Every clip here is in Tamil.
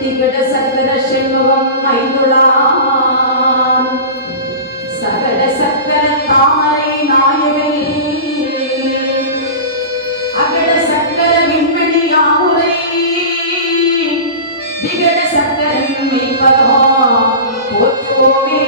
திகட சக்கர செண்முகம் ஐந்துளான் சகட சக்கர தாமரை நாயகன் அகட சக்கர விண்மணி யாமுரை விகட சக்கரன் மெய்ப்பதோ போற்றுவோமே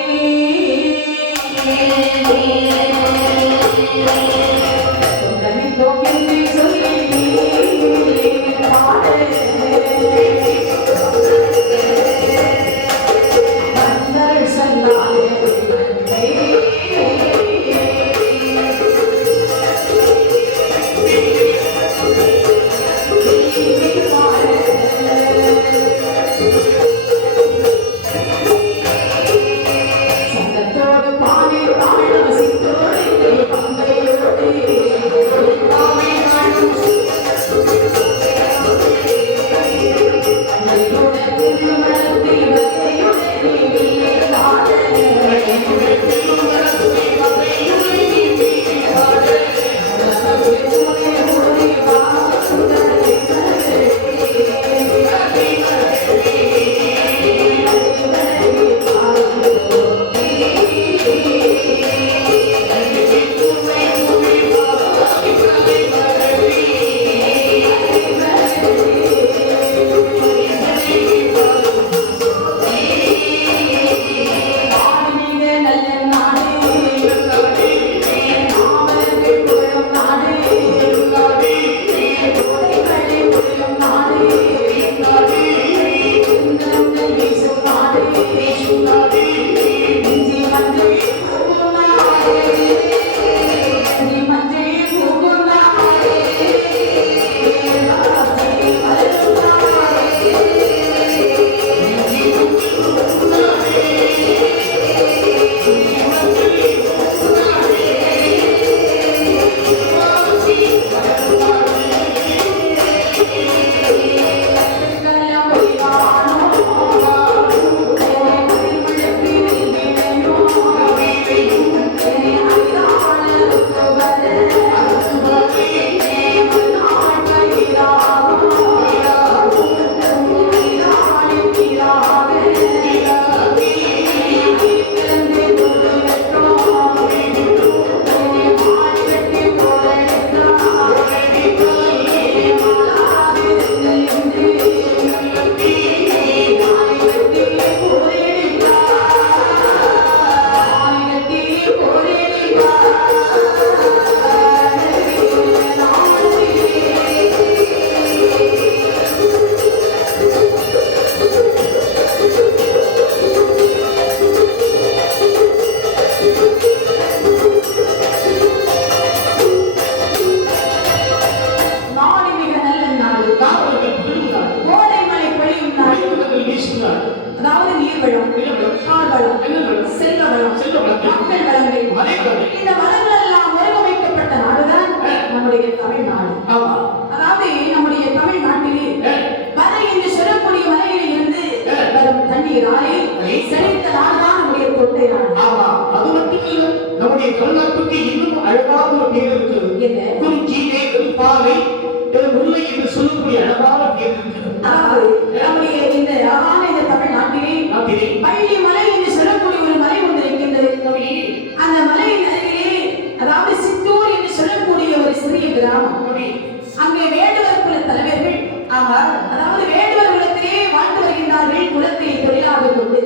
அங்கே வேடுவர் குல தலைவர்கள் அதாவது வேடுவர் குலத்திலே வாழ்ந்து வருகின்றார்கள். குலத்தை தொழிலாக கொண்டு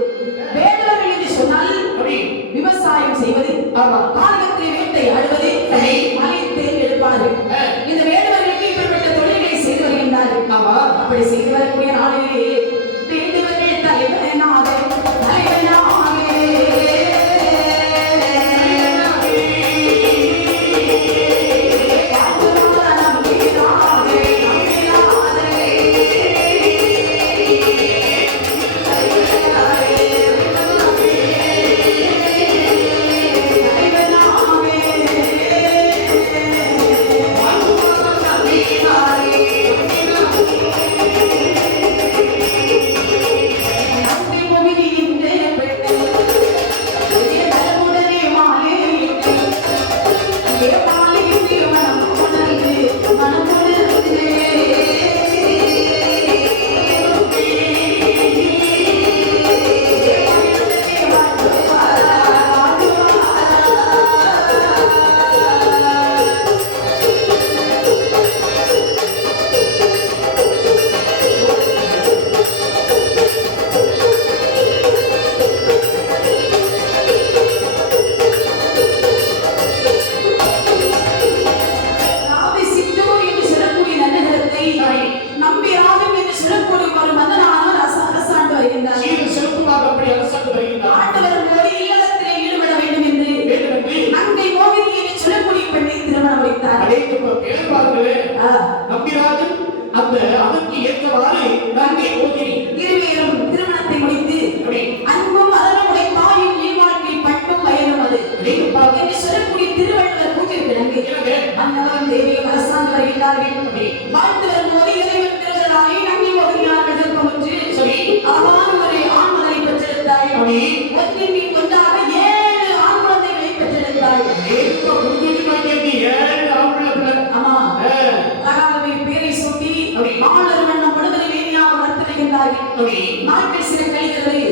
வேடுவர்கள் என்று சொன்னால் விவசாயம் செய்வது, காலகத்தை வேட்டை ஆடுவது, மலை தேர்வு எடுப்பார்கள். இந்த வேடுவர்களுக்கு இப்படிப்பட்ட தொழில்களை செய்து வருகின்றார்கள். அப்படி செய்து வரக்கூடிய நாளிலே வேடுவர்கள் தலைவனாக சொல்லக்கூடிய திருவள்ளுவர் பூஜை கிழங்கு மன்னவரும் தேவியும் அரசாண்டு வருகிறார்கள். வாழ்த்து வரும்போது இறைவன் திருவள்ளாரை நம்பி மகிழ்ந்தார்கள். அழகான ஒரு ஆண் மகனை பெற்றெடுத்தாள். ஒன்றின் மீன் கொண்டாக 7 ஆண் குழந்தைகளை பெற்றெடுத்தாள். ஆமா, அழகாகவே பேரை சூட்டி மாலர் வண்ணம் பொழுதனை வேணியாக வளர்த்துகின்றார்கள். நாட்கள் சில கழிகிறது.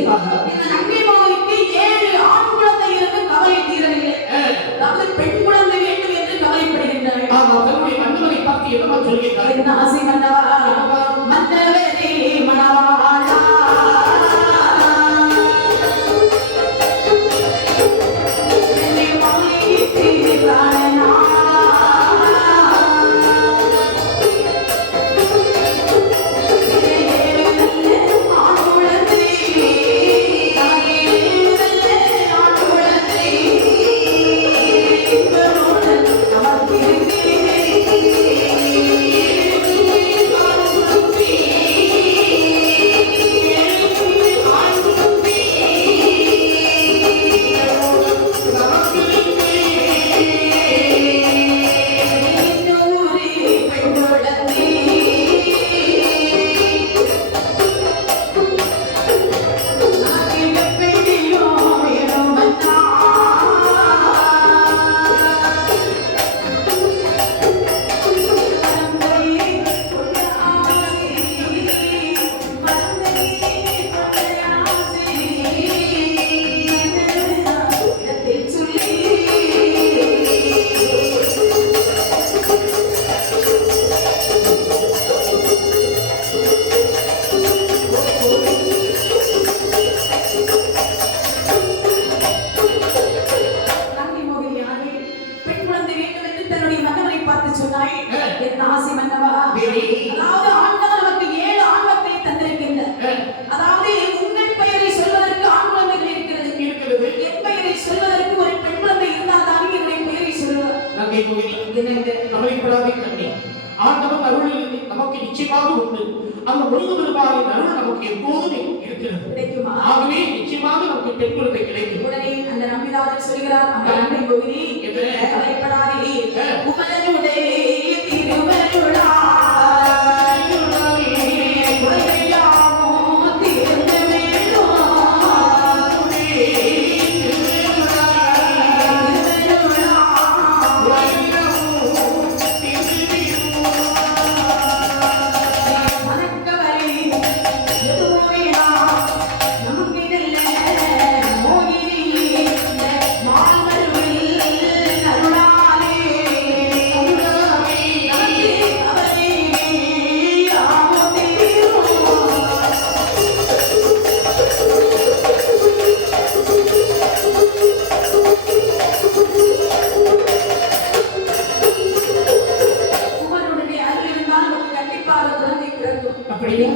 இந்த நங்கை மகனுக்கு 7 ஆண் குழந்தை இருந்து கவலை தீரவில்லை. அதாவது பெண் குழந்தை வேண்டும் என்று கவலைப்படுகின்றார்கள். என்ன ஆசை மன்னவா, மன்னவரே மணவாளா, என்னை மகளிக்கு பிராணனா, ஆண்டவன் அருளில் நமக்கு நிச்சயமாக உண்டு. அந்த முருகபெருமானின் அருள் நமக்கு எப்போதும் இருக்கிறது. ஆகவே நிச்சயமாக நமக்கு பெண் குழந்தை கிடைக்கும். உடனே அந்த நம்பிராஜன் சொல்கிறார், அந்த நம்பி கோவிலி கவலைப்படாதே, உமனுடைய திருவருளா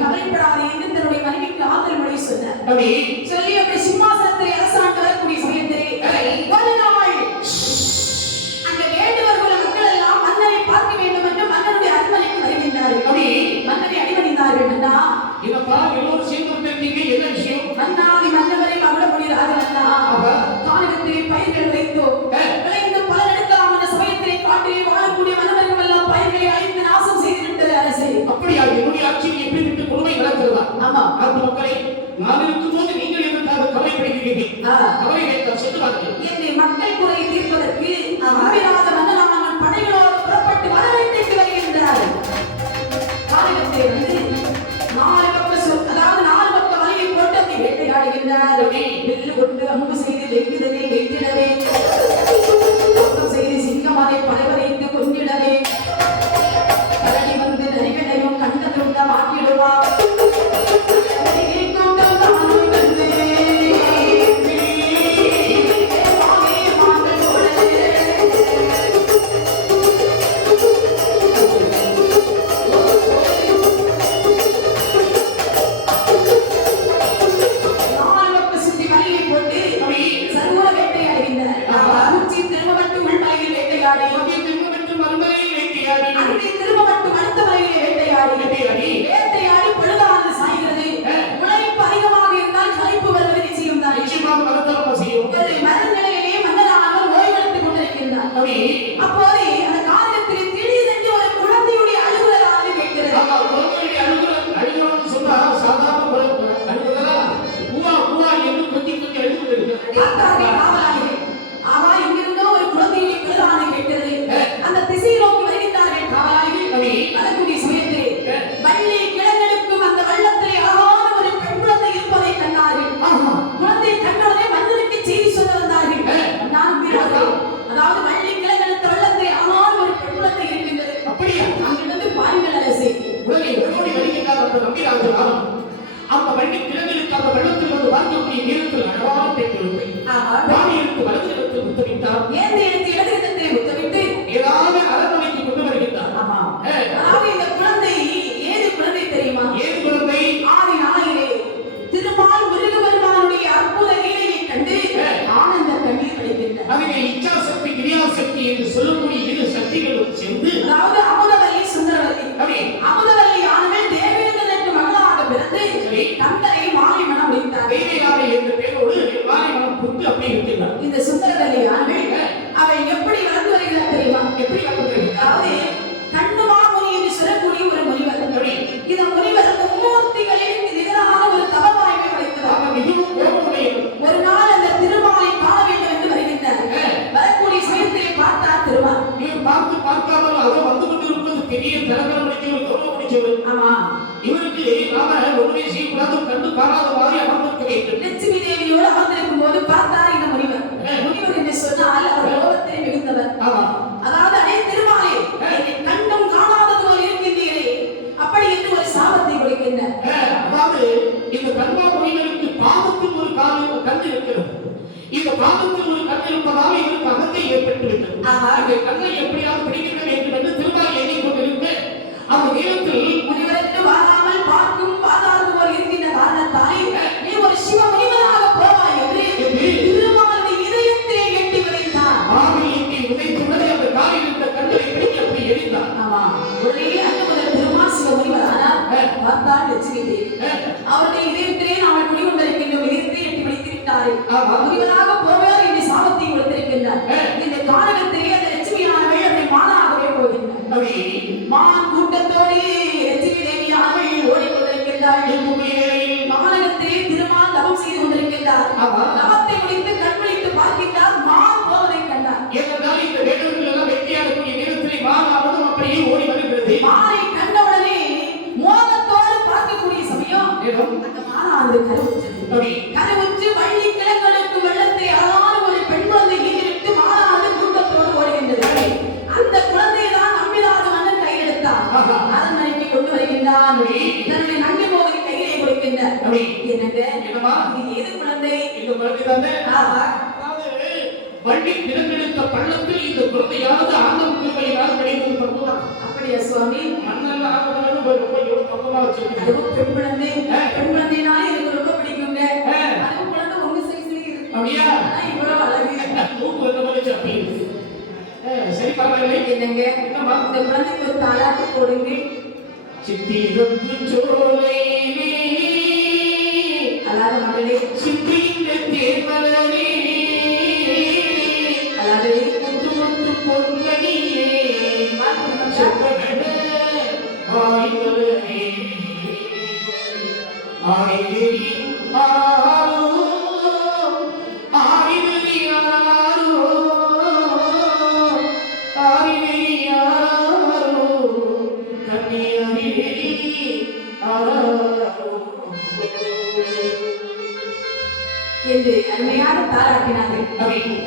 கவலைப்படாதே என்று தன்னுடைய மனைவிக்கு ஆறுதல் மொழி சொன்னார். சொல்லி அப்படி சிம்மாசனத்தை அரசாண்டு வரக்கூடிய சமயத்திலே ஒரு நாள் அந்த வேண்டுவர்கள் மக்கள் எல்லாம் மன்னரை பார்க்க வேண்டும் என்று மன்னருடைய அரண்மனைக்கு வருகின்றார்கள். மன்னரை அடிபணிந்தார்கள். மன்னா, எல்லோரும் சேர்ந்து வந்திருக்கீங்க, என்ன விஷயம்? மன்னாதி மன்னவரை மகள முடியாது. மன்னா, காலகத்திலே பயிர்கள் வைத்தோம், விளைந்து பலன் எடுக்கலாம் என்ற சமயத்திலே காட்டிலே வாழக்கூடிய மன்னர்கள் எல்லாம் பயிர்களை அழித்து நாசம் செய்து விட்டது அரசு. அப்படியா? என்னுடைய ஆட்சியில் எப்படி விட்டு கொடுமை நடக்கிறதா? ஆமா, நாட்டு மக்களை நான் இருக்கும் போது நீங்கள் எதற்காக கவலைப்படுகிறீர்கள்? கவலை வேண்டாம், சென்று வாருங்கள். என்னை மக்கள் குறையை தீர்ப்பதற்கு அபிராஜ மன்னனாமன் படைகளோடு புறப்பட்டு வரவேற்றைக்கு வருகின்றார்கள். காலகத்திலே வந்து 4 பக்கம் வலையை போட்டு அப்படி வேட்டையாடுகின்றார்கள். வெள்ளு கொண்டு அம்பு செய்து வெங்குதலை வெற்றிடவே, செய்து சிங்கமானை படைவதைத்து கொண்டிடவே, கரடி வந்து நரிகளையும் கண்ட துண்டம் ஆக்கிடுவார். வேட்டையாடி பொழுதானது சாய்கிறது. உழைப்பு அதிகமாக இருந்தால் களைப்பு வருவது நிச்சயம்தான். நிச்சயமாக மனநிலையிலேயே மன்னனானவர் ஓய்வெடுத்துக் கொண்டிருக்கிறார். அப்படி அப்போது அந்த காரியத்தில் திடீரென்று ஒரு குழந்தையுடைய அழுகுரலானது கேட்கிறது. ஆமா, குழந்தையுடைய அழுகுறன்னு சொன்னா சாதாரண அழுகுறதா பூவா பூவா என்று கொஞ்சம் கொஞ்சம் அழுகுறது. பார்த்தார்கள் காவலாளிகள். ஆவா, இங்கிருந்தோ ஒரு குழந்தையுடைய குரலானது கேட்கிறது. அந்த திசையை நோக்கி வருகின்றார்கள் காவலாளிகள். வரக்கூடிய சமயத்திலே வள்ளி கிழங்கெடுக்கும் அந்த வெள்ளத்திலே அழகான ஒரு பெண் குழந்தை இருப்பதை கண்டார்கள். குழந்தையை கண்டவுடனே மன்னருக்கு செய்தி சொல்ல வந்தார்கள். நான் வீரர்கள், அதாவது வள்ளி கிழங்கெடுத்த வெள்ளத்திலே அழகான ஒரு பெண் குழந்தை இருக்கின்றது. அப்படியா? அங்கிருந்து பாருங்கள் அரசே. உடனே ஓடி வருகின்றார் அந்த நம்பிராஜன். அந்த வள்ளி கிழங்கெடுத்த அந்த வெள்ளத்தில் வந்து பார்க்கக்கூடிய நேரத்தில் அழகான பெண் குழந்தை வாணியிற்கு வலது இடத்தில் முத்தமிட்டார். ஏந்தி எடுத்து இடது இடத்திலே முத்தமிட்டு ஏதாவது அரண்மனைக்கு கொண்டு வருகின்றார். ஆமா, அதாவது இந்த குழந்தை ஏது குழந்தை தெரியுமா? ஏது குழந்தை? ஆதி நாளிலே திருமால் முருகபெருமானுடைய அற்புத லீலையை கண்டு ஆனந்த கண்ணீர் வடிக்கின்றார். அதிலே இச்சாசக்தி கிரியாசக்தி என்று சொல்லக்கூடிய இரு சக்திகளும் சேர்ந்து, அதாவது அமுதவல்லி சுந்தரவல்லி. அப்படி அமுதவல்லி ஆனவள் தேவேந்திரனுக்கு மகளாக பிறந்து கந்தரை மாலை மனம் முடித்தார். தேவையாரை என்ற பெயரோடு மாலை மனம் புட்டு அப்படி இருக்கின்றார். இந்த சுந்தரவல்லி ஆனவள் அவள் எப்படி வளர்ந்து வருகிறார் தெரியுமா? எப்படி வளர்ந்து? அதாவது கண்ணுமா முனி என்று சொல்லக்கூடிய ஒரு முனிவர். அப்படி இந்த முனிவர் மும்மூர்த்திகளின் நிகரான ஒரு தவவாய்மை படைத்தவர். மிகவும் கோபமுடையவர். ஒரு நாள் அந்த திருமாலை காண வேண்டும் என்று வருகின்றார். வரக்கூடிய சமயத்திலே பார்த்தார் திருமால். இவர் பார்க்காமல் அதோ வந்து கொண்டிருப்பது பெரிய தலைவர் முடிச்சவர், கௌரவ முடிச்சவர். ஆமா, இவருக்கு நாம ஒன்றுமே செய்யக்கூடாது, கண்டு காணாத மாதிரி அமர்ந்திருக்க வேண்டும். லட்சுமி தேவியோடு அமர்ந்திருக்கும் போது பார்த்தார் இந்த முனிவர். முனிவர் என்று சொன்னால் அவர் கோபத்திலே மிகுந்தவர். ஆமா, அதாவது அடே திருமாலே, என்னை கண்டும் காணாதது போல் இருக்கின்றீரே, அப்படி என்று ஒரு சாபத்தை கொடுக்கின்றார். அதாவது இந்த கண்மா கோயிலுக்கு பாதத்தில் ஒரு கண் இருக்கிறது. இந்த பாதத்தில் ஒரு கண் இருப்பதால் இவருக்கு அகத்தை ஏற்பட்டு விட்டது. அந்த கண்ணை எப்படியாவது பிடிக்க வேண்டும் என்று திருமால் எண்ணிக்கொண்டிருக்க அந்த நேரத்தில் முனிவருக்கு வாராமல் பார்க்கும் பாதாளது போல் இருக்கின்ற காரணத்தாலே நீ ஒரு சிவ முனிவராக போவாய் என்று திருமாலுடைய இதயத்திலே எட்டி விதைத்தார். ஆவியத்தை உதைத்துடனே அந்த காலில் இருந்த கண்ணை பிடிக்க அப்படி எரிந்தார். ஆமா, ஒரே அன்று முதல் திருமால் சிவ முனிவர் ஆனார். பார்த்தால் லட்சுமி தேவி அவருடைய இதயத்திலே நாங்கள் குடிகொண்டிருக்கின்றோம். இதயத்தை எட்டி விதைத்து விட்டார்கள். முனிவராக போவார் என்று சாபத்தை கொடுத்திருக்கின்றார். இந்த காரணத்திலே அந்த லட்சுமியானவள் அப்படி மானாகவே போகின்றார். மான் கூட்டத்தோடு லட்சுமி தேவியானவள் ஓடிக்கொண்டிருக்கின்றாள். மாநகரத்திலே திருமால் தவம் செய்து கொண்டிருக்கின்றார். தவத்தை முடித்து கண் விழித்து பார்க்கின்றார். மான் போவதை கண்டார். ஏனென்றால் இந்த வேடர்கள் எல்லாம் வெட்டியாடக்கூடிய நேரத்திலே மானாவதும் அப்படியே ஓடி வருகிறது. மானை கண்டவுடனே மோகத்தோடு பார்க்கக்கூடிய சமயம் அந்த மானானது கருவுற்றது. கருவுற்று வள்ளி கிழங்கெடுக்கும் வெள்ளத்தை அழகான ஒரு பெண் குழந்தை ஈடுவிட்டு மானானது கூட்டத்தோடு ஓடுகின்றது. அந்த குழந்தையை தான் நம்பிராஜ மன்னன் கையெடுத்தார். அரண்மனைக்கு கொண்டு வருகின்றான். தன்னுடைய நங்கை மோகனை கையிலே கொடுக்கின்றார். என்னங்க இது எது குழந்தை? இந்த குழந்தை தானே? வள்ளி கிழங்கெடுத்த பள்ளத்தில் இந்த குழந்தையாவது ஆண்டவன் திருவையினால் கிடைத்தது பண்புதான். அப்படியா சுவாமி? மன்னன் ஆகணும் ரொம்ப எவ்வளவு பக்கமா வச்சிருக்கீங்க. பெண் குழந்தை, பெண் குழந்தைனாலே எனக்கு ரொம்ப பிடிக்குங்க. அது குழந்தை உங்க சைஸ்ல இருக்கு. அப்படியா? இவ்வளவு அழகு. மூக்கு வந்த மாதிரி சப்பி. சரி பரவாயில்லை. என்னங்க என்னம்மா? இந்த குழந்தைக்கு ஒரு தாலாட்டு போடுங்க. சித்திரத்து சோலையிலே அழாத மகளே, சித்திர தேர்மலரே அழாதே முத்து முத்து பொன்மணியே செப்பனட ஆய்மலரே ஆயிரி ஆரோ ஆயிரி ஆரோ ஆயிரி ஆரோ கன்னியாரி ஆரோ என்று அருமையாக தாலாட்டினார்கள்.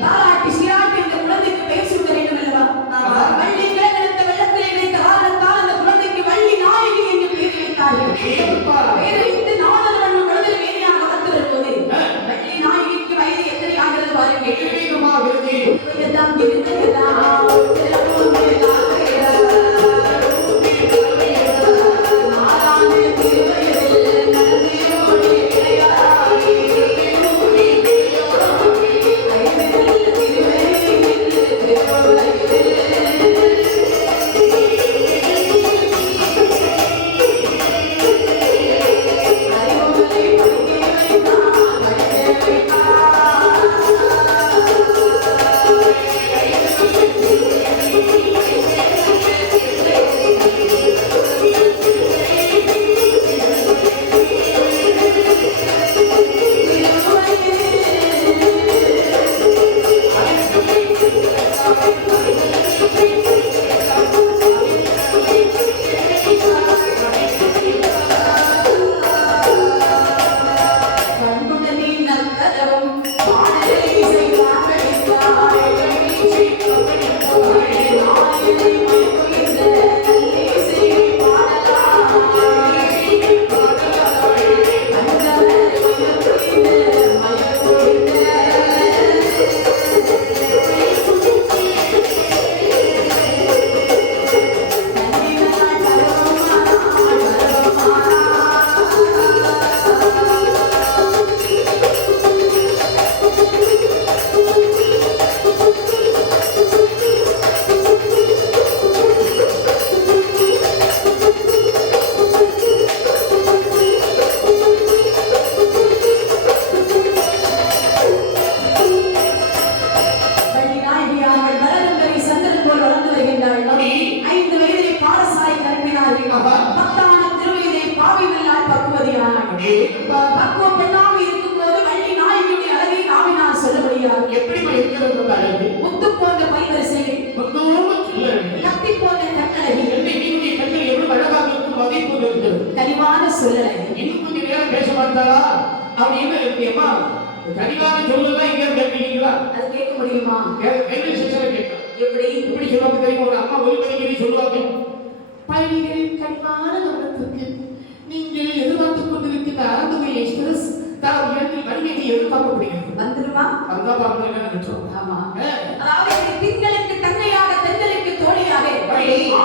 தாலாட்டி சீராட்டி இந்த குழந்தைக்கு பெயர் சூட்ட வேண்டும் அல்லவா? வள்ளி கிழங்கெடுத்த வெள்ளத்திலே கிடைத்த காரணத்தால் அந்த குழந்தைக்கு வள்ளி நாயகி என்று பெயர் வைத்தார்கள். பெயர் வைத்து நாடல் வண்ணம் குழந்தை வேணியாக வந்து வரும்போது அப்படி என்ன எப்படியம்மா கரிகால சொல்லுதான் இங்க கேட்பீங்களா? அது கேட்க முடியுமா? ரயில்வே ஸ்டேஷன்ல கேட்கலாம். எப்படி எப்படி சொல்லுவாங்க தெரியுமா? ஒரு அம்மா ஒரு மணிக்கு சொல்லுவாங்க, பயணிகளின் கனிவான கவனத்திற்கு நீங்கள் எதிர்பார்த்துக் கொண்டிருக்கிற அறந்துமை எக்ஸ்பிரஸ் தரம் 2 மணிக்கு எதிர்பார்க்கப்படுகிறது. வந்துருமா? அதுதான் பார்க்கணும் என்ன நினைச்சோம். ஆமா. அதாவது திங்களுக்கு தங்கையாக தென்றலுக்கு தோழியாக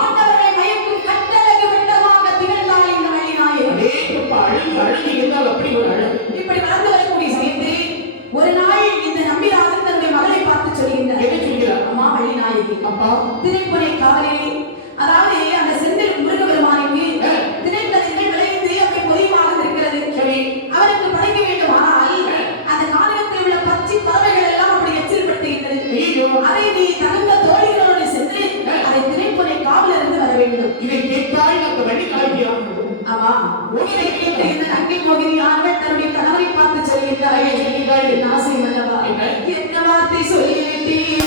ஆண்டவரை மயக்கும் கட்டழகு வெட்டமாக திகழ்ந்தாய் இந்த வழிநாயே. அழகு அழகு என்றால் அப்படி ஒரு அழகு. இப்படி வளர்ந்து வரக்கூடிய சமயத்தில் ஒரு நாள் இந்த நம்பிராஜன் தன்னுடைய மகளை பார்த்து சொல்கின்றார். என்ன சொல்கிறார்? அம்மா வழிநாயகி, அப்பா திரைப்புனை காவலிலே, அதாவது அந்த செந்தில் முருகபெருமானுக்கு திரைக்கதிர்கள் விளைந்து அப்படி பொலியமாக இருக்கிறது. சரி, அவருக்கு படைக்க வேண்டுமானால் அந்த கானகத்தில் உள்ள பச்சை பறவைகள் எல்லாம் அப்படி எச்சரிப்படுத்துகின்றது. அதை நீ தகுந்த தோழிகளோடு சென்று அதை திரைப்புனை காவலில் இருந்து வர வேண்டும். இதை கேட்டால் அந்த வழி கலப்பியாகும். ஆமா, இதை கேட்டு இந்த நங்கை மோகினி ஆண்கள் தன்னுடைய கணவரை பார்த்து சொல்கின்றார்கள், என் ஆசை மன்னவா, என்ன வார்த்தை சொல்லிவிட்டீர்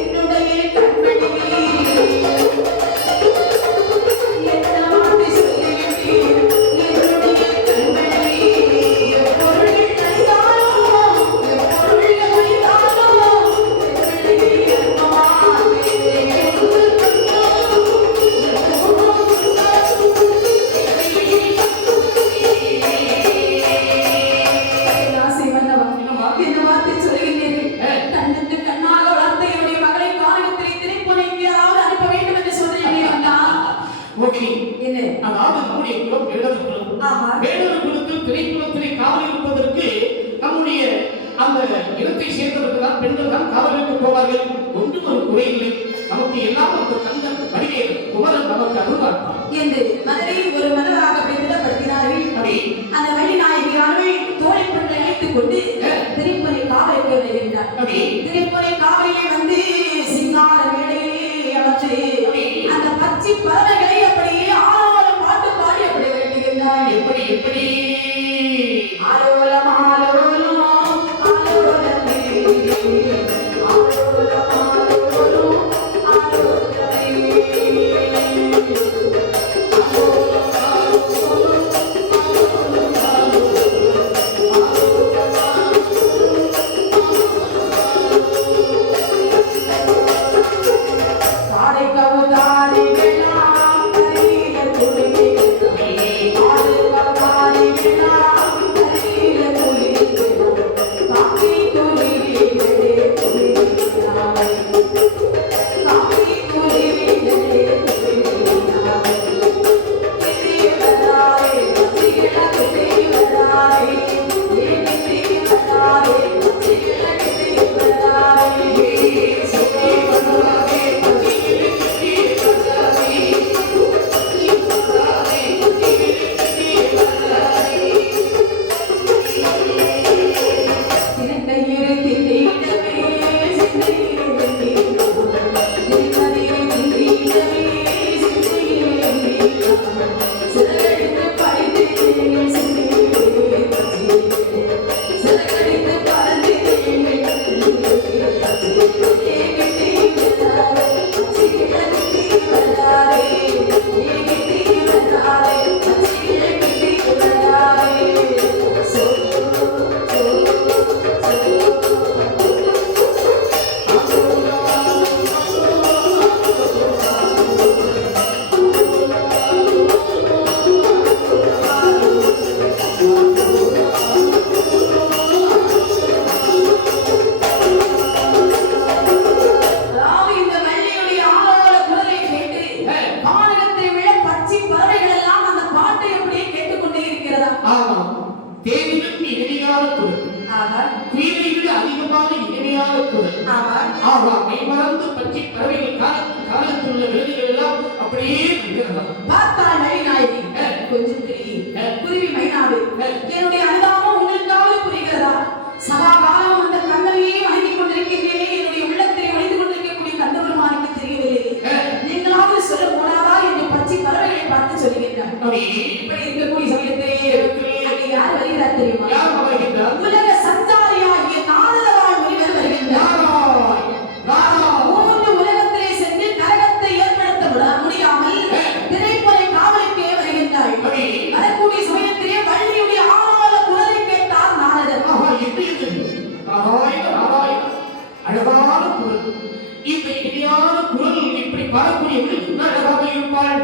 என்னுடைய கண்மணி, என்ன வார்த்தை சொல்லிவிட்டீர் என்னுடைய கண்மணி, எப்பொருள் அழிந்தாலோ எப்பொருள் அழிந்தாலோ என்னுடைய அம்மாவே அதாவது நம்முடைய குலம் வேடர் குலம். வேடர் குலத்தில் திரைக்குளத்திலே காவல் இருப்பதற்கு நம்முடைய அந்த இனத்தை சேர்ந்தவர்கள் தான் பெண்கள் தான் காவலுக்கு போவார்கள். ஒன்றும் ஒரு குறையில்லை. நமக்கு எல்லாம் அந்த கந்தன் வடிவேல் குமரன் நமக்கு அருள்வார்ப்பார் என்று மதுரையில் ஒரு மன்னராக பிரதிடப்படுத்தினார்கள். அந்த வழிநாயகியானவள் தோழி பெண்களை அழைத்துக் கொண்டு திரைப்புனை காவலுக்கு வருகின்றார். திரைப்புனை காவலிலே வந்து சிங்கார மேடையிலே அமர்ந்து அந்த பச்சை பறவைகளை அப்படியே ஆலோலம் பாட்டு பாடி அப்படி விரட்டுகின்றார். எப்படி எப்படி ஆலோலம் ஆலோலம் ஆலோலமே ஆலோலம் ஆலோலம் ஆலோலமே என்னுடைய அனுதாபம் உங்களுக்காக புரிகிறதா? சதா காலம் அந்த கண்ணனையே வணங்கிக் கொண்டிருக்கின்றேனே, என்னுடைய உள்ளத்திலே வழிந்து கொண்டிருக்கக்கூடிய கந்தபெருமானுக்கு தெரியவில்லை. நீங்களாவது சொல்ல போனாரா என்று பச்சை பறவைகளை பார்த்து சொல்லுகின்றார். இப்படி இருக்கக்கூடிய சமயத்திலே அங்கே யார் வருகிறார் தெரியுமா? உலக சஞ்சாரியாகிய நாரதராய் முனிவர் வருகின்றார். மூன்று உலகத்திலே சென்று கரகத்தை ஏற்படுத்த முடியாமல் திரைப்படை காவலுக்கே வருகின்றார். வரக்கூடிய சமயத்திலே அழகான குரல். இந்த இனிமையான குரல் இப்படி பாடக்கூடியவர்கள் என்ன அழகாக இருப்பாள்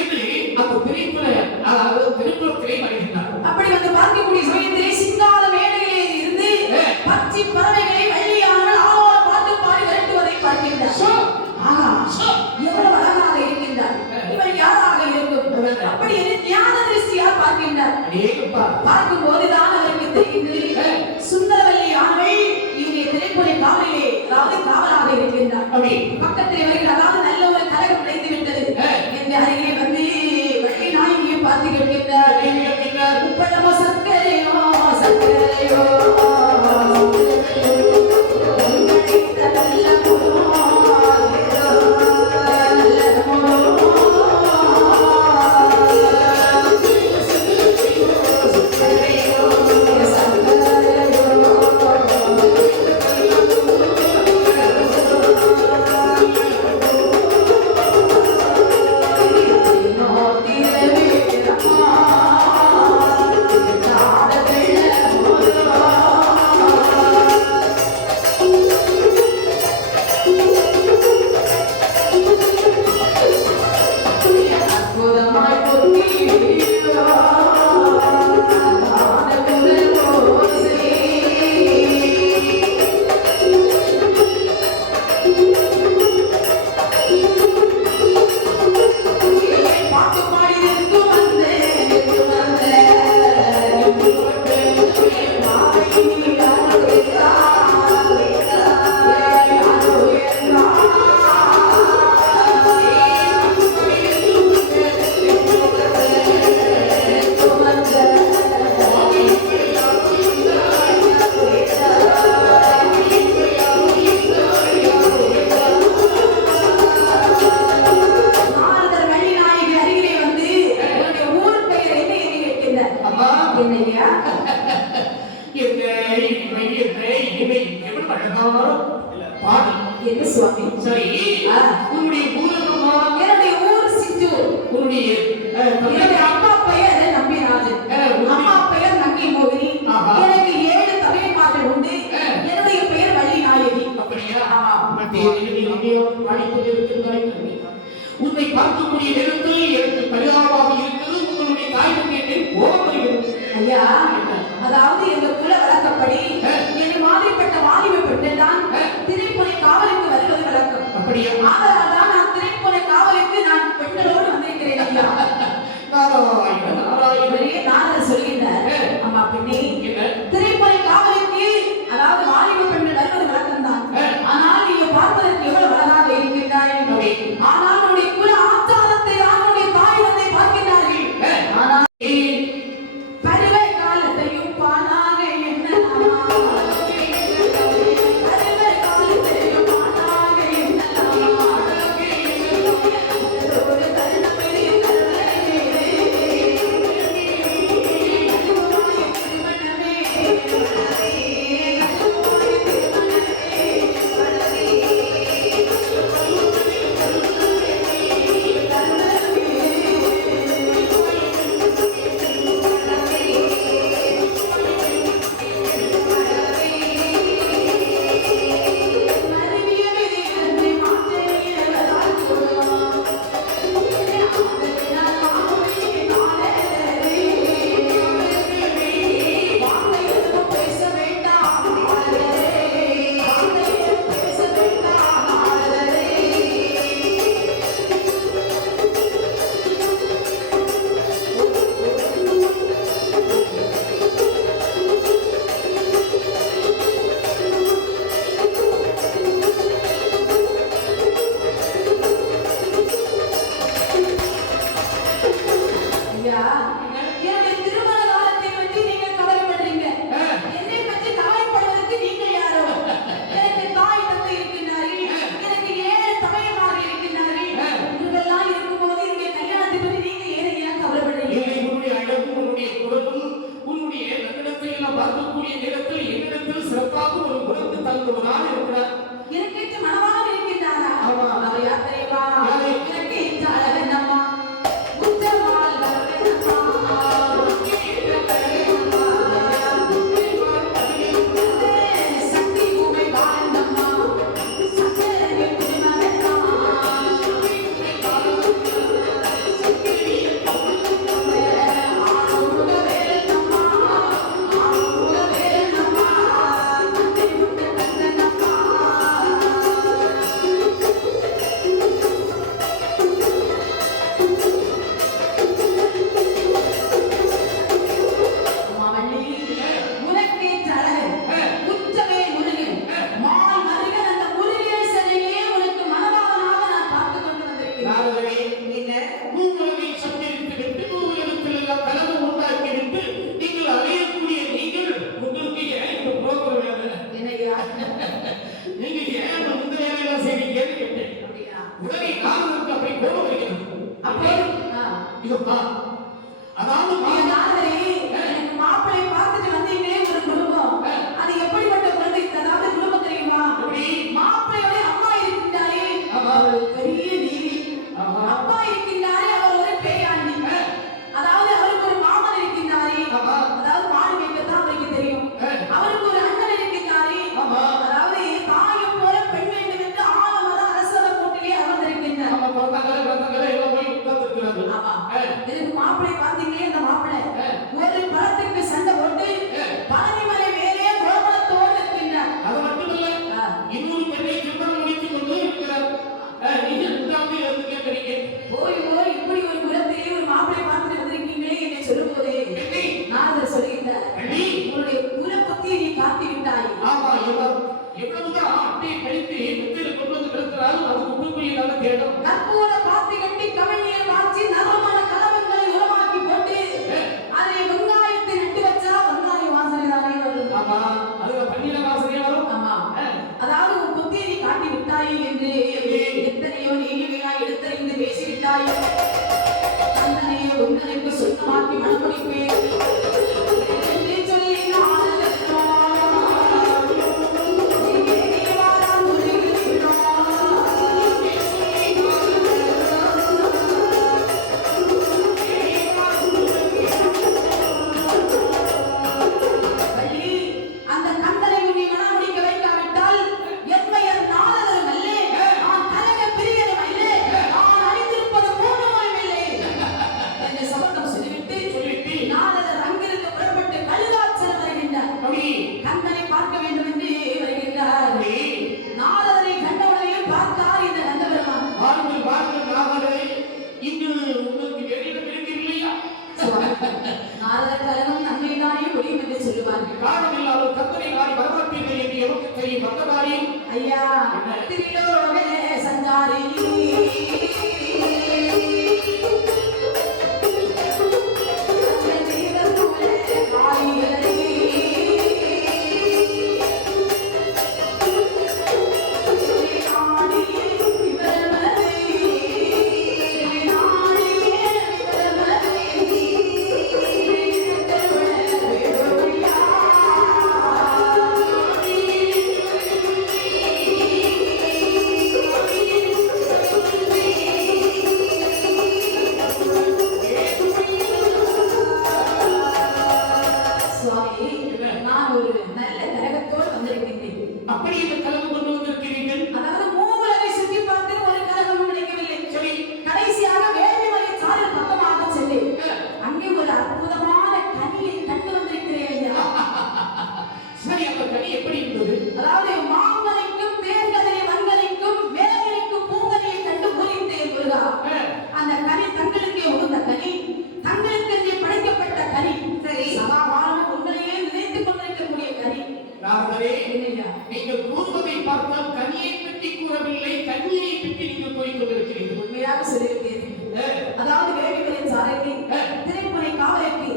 என்று அந்த திருக்குறத்திலே வருகின்றார். அப்படி வந்து பார்க்கக்கூடிய சமயத்திலே சிங்கால மேடையிலே இருந்து பச்சி பறவைகளை வெள்ளியானவள் ஆவார பாட்டு பாடி விரட்டுவதை பார்க்கின்றார். ஆஹா, எவ்வளவு அழகாக இருக்கின்றார். இவர் யாராக இருக்கும்? அப்படி என்று ஞான திருஷ்டியால் பார்க்கின்றார். பார்க்கும் போதுதான் அவருக்கு தெரிந்து சுந்தரவல்லி ஆனவள் இங்கே திரைப்புரை காவலிலே, அதாவது காவலாக இருக்கின்றார். பக்கத்தில் வருகிற, அதாவது நல்ல ஒரு கலகம் விளைந்து விட்டது என்று அருகிலே வந்து வள்ளி நாயகியை பார்த்து கேட்கின்றார். உப்பளமோ சர்க்கரையோ சர்க்கரையோ என்ன சுவாமி? சரி, உன்னுடைய ஊரம்மா? என்னுடைய ஊர் சித்தூர். உன்னுடைய என்னுடைய அப்பா பெயர் நம்பிராஜன், அம்மா பெயர் நங்கை மோகினி. எனக்கு 7 தமையன்மார்கள் உண்டு. என்னுடைய பெயர் வள்ளி நாயகி. அப்படியா? உன்னை பார்க்கக்கூடிய நேரத்தில் எனக்கு பரிதாபமாக இருக்கிறது. உங்களுடைய தாய் தந்தையை கோபம் வருகிறது. ஐயா, அதாவது எங்க குல வழக்கப்படி என்னை மாதிரிப்பட்ட வாலிப பெண்கள் தான் திரைப்புரை காவலுக்கு வருவது வழக்கம். அப்படியா? அதனால தான் நான் திரைப்புரை காவலுக்கு நான் பெண்களோடு வந்திருக்கிறேன் ஐயா. நான் சொல்கின்றார். அம்மா பெண்ணே, திரைப்புரை காவலுக்கு அதாவது வாலிப பெண்கள் வருவது வழக்கம் தான். ஆனால் நீங்க பார்ப்பதற்கு எவ்வளவு அழகாக இருக்கின்றாய். ஆனால் உன்னுடைய குல ஆச்சாரத்தை தான் உன்னுடைய தாய் தந்தை பார்க்கின்றார்கள். ஆனால் பருவ காலத்தையும் பானால் ஆட்டை கழித்து வெற்றில கொண்டு வந்து கிடக்கிறார்கள். அது குப்பைக்குள்ளாக தேடும். கற்பூர பாத்தி கட்டி கவிஞர் வாச்சி நறுமண கலவங்களை உருவாக்கி போட்டு அதை வெங்காயத்தை நட்டு வச்சா வெங்காய வாசனை தானே வரும். ஆமா, அதுல பன்னீர வாசனை வரும். ஆமா, அதாவது உன் புத்தியை நீ காட்டி விட்டாயே என்று எத்தனையோ நீங்களாய் எடுத்தறிந்து பேசிவிட்டாய். தன்னையே உங்களுக்கு சொந்தமாக்கி மனமுடிப்பேன் என்று சொல்லி ஐயா திரிலோக சஞ்சாரி அப்படி இந்த கலவு கொண்டு வந்திருக்கிறீர்கள். அதாவது மூவுலகை சுற்றி பார்த்து ஒரு கலகமும் கிடைக்கவில்லை. சரி, கடைசியாக வேள்விமலை சாரல் பக்கமாக சென்று அங்கே ஒரு அற்புதமான கனியை கண்டு வந்திருக்கிறேன் ஐயா. சரி, அந்த கனி எப்படி இருந்தது? அதாவது மாங்கனிக்கும் தேர்கதனை வங்கனிக்கும் வேலனிக்கும் பூங்கனியை கண்டு பூரித்தேன் முருகா. அந்த கனி தங்களுக்கே உகந்த கனி, தங்களுக்கு படைக்கப்பட்ட கனி. சரி, சதாவாரம் உங்களையே நினைத்துக் கொண்டிருக்கக்கூடிய கனி. நாரதரே, நீங்கள் கூறுவதை பார்த்தால் கனியை பற்றி கூறவில்லை, கனியை பற்றி நீங்கள் கூறிக் கொண்டிருக்கிறீர்கள். உண்மையாக சொல்லியிருக்கிறீர்கள். அதாவது வேள்விகளின் சாலையில் திரைப்புனை காவலுக்கு